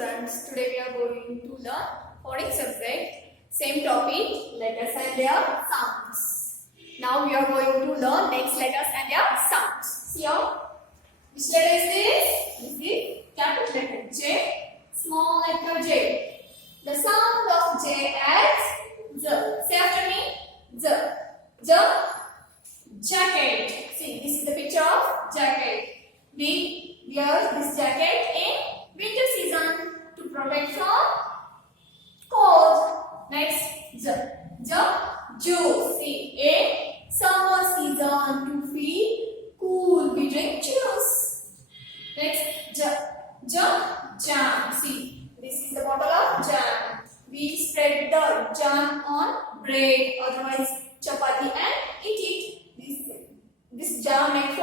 students, today we are going to learn phonics subject, same topic, letters and their sounds. Now we are going to learn next letters and their sounds. See here, which letter is this? This is capital letter J, small letter J. The sound of J as Z. Say after me, Z. Z. Jacket. See, this is the picture of jacket. We wear this jacket in winter season to protect from cold. Next, juice. See, in summer season to feel cool, we drink juice. Next, jam. See, this is the bottle of jam. We spread the jam on bread, otherwise chapati, and eat it. This jam made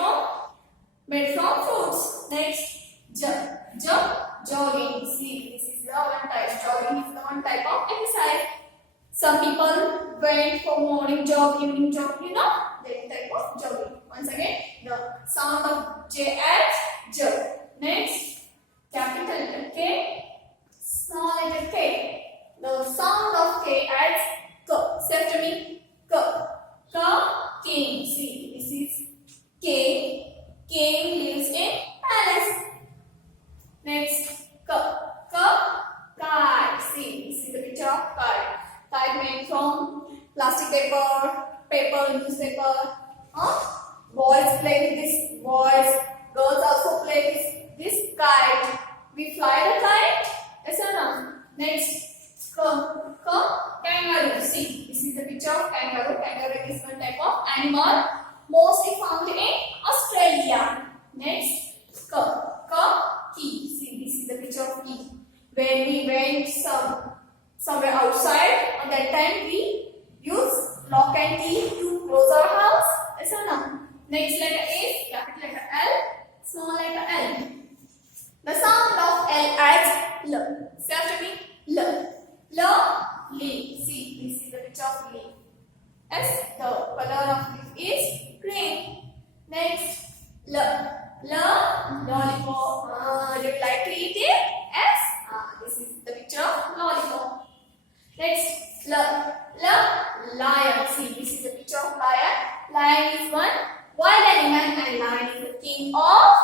from fruits. Next, jogging. See, this is the one type. Jogging is the one type of exercise. Some people went for morning jog, evening jog. You know, that type of jogging. Once again, the sound of J as J. Next, capital letter K, small letter K. The sound of K as K. Say after me, K. King. See, this is King. King lives in palace. Next, kite. See, this is the picture of kite. Kite made from plastic paper, newspaper. Boys play with this. Girls also play with this kite. We fly the kite. Yes or no? Next, kangaroo. See, this is the picture of kangaroo. Kangaroo is one type of animal mostly found in Australia. Next, key. See, this is the picture of key. When we went somewhere outside, at that time we use lock and key to close our house. Yes or no? Next letter is capital letter L, small letter L. The sound of L as L. Say after me, L. Leaf. See, this is the picture of leaf. Yes, the color of leaf is green. Next, lollipop. Do you like to eat it? Yes. This is the picture of lollipop. Next, lion. See, this is the picture of lion. Lion is one wild animal and lion is the king of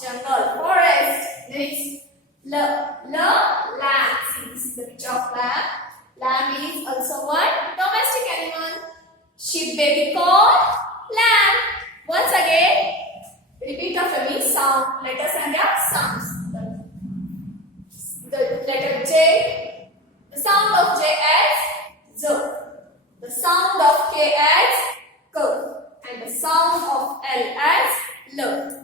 jungle, forest. Next, lamb. See, this is the picture of lamb. Lamb is also one domestic animal. Sheep baby called lamb. Once again, repeat after me, sound, letters and their sounds. The letter J, the sound of J as Z, the sound of K as K, and the sound of L as L.